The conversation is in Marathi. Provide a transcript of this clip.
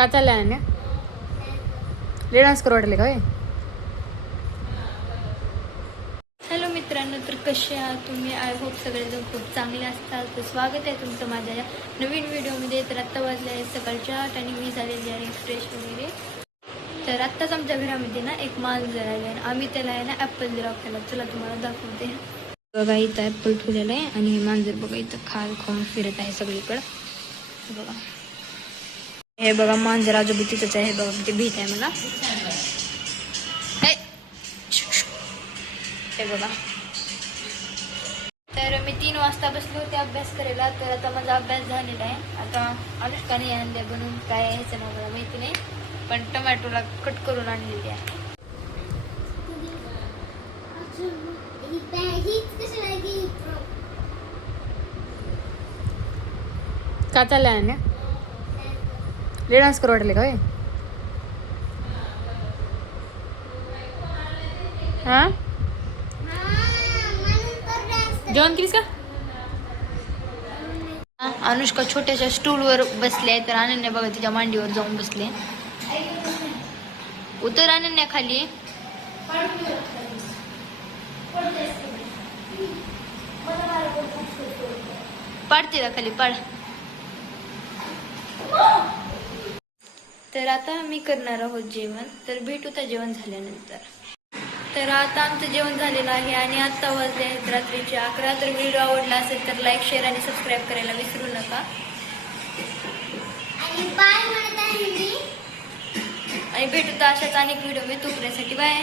का चाललंय ना ले डान्स करू वाटले का हॅलो मित्रांनो तर कसे आहात तुम्ही? आय होप सगळेजण खूप चांगले असतात. तर स्वागत आहे तुमचं माझ्या या नवीन व्हिडिओमध्ये. तर आत्ता वाजले आहे सकाळच्या आठ आणि मी झालेली आहे फ्रेश वगैरे. तर आत्ताच आमच्या घरामध्ये ना एक मांजर आले आणि आम्ही त्याला आहे ना ॲपल दिला केला. चला तुम्हाला दाखवते. बघा इथं ॲपल ठेवलेलं आहे आणि हे मांजर बघा इथं खाल खाऊन फिरत आहे सगळीकडं. बघा. हे बघा मांजर आजोबी तिथंच आहे. हे बघा ते भीत आहे मला. हे. हे बघा. तर मी तीन वाजता बसले होते अभ्यास करायला तर आता माझा अभ्यास झालेला आहे. आता अनुष्काने आणले बनवून. काय आहे ह्याचं नाव मला माहिती नाही पण टोमॅटोला कट करून आणलेली आहे. का चाललंय ना ले डान्स करू वाटले का होय? हा? जेवण केलीस का? अनुष्का छोट्याशा स्टूलवर बसले तर अनन्या बघा तिच्या मांडीवर जाऊन बसले उतर अनन्या खाली. पाडते का खाली? पाड. तर आता मी करणार आहोत जेवण. तर भेटू त्या जेवण झाल्यानंतर. तर आता आमचं जेवण झालेलं आहे आणि आत्ता वाजले आहेत रात्रीचे अकरा. तर व्हिडिओ आवडला असेल तर लाईक शेअर आणि सबस्क्राईब करायला विसरू नका. आणि भेटू तर अशाच अनेक व्हिडिओ मी तुकण्यासाठी बाय